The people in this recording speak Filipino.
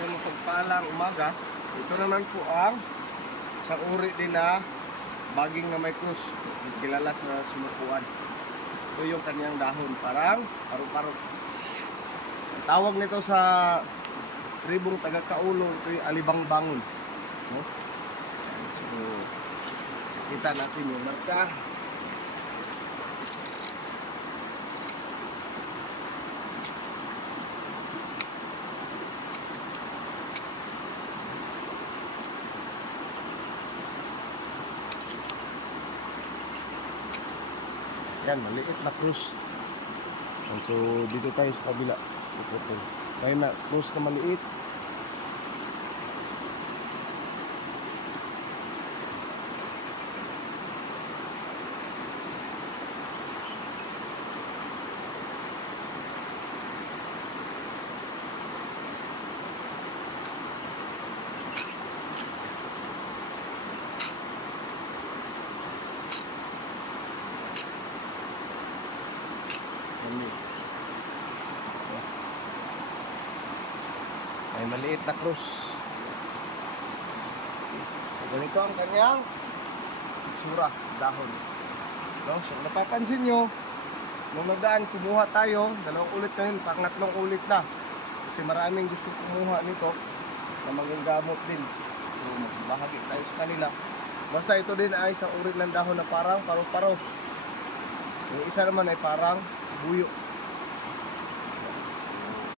Sa mapagpalang umaga, ito naman po ang isang uri din na baging na may krus. Kilala sa sumukuan. Ito yung kanyang dahon, parang paru-paro. Ang tawag nito sa tribong taga-Kaulo, ito yung alibang-bangon. No? So, kita natin yung marka. Yan, maliit na krus. So, dito tayo sa kabila. Tayo na, krus na maliit. Ay maliit na krus. So, ganito ang kanyang itsura, dahon. No? So, napapansin nyo, nung nagdaan, kumuha tayo, dalawang ulit na yun, pangatlong ulit na. Kasi maraming gusto kumuha nito na maging gamot din. So, magbahagi tayo sa kanila. Basta ito din ay isang uri ng dahon na parang paru-paro. Yung isa naman ay parang buyo.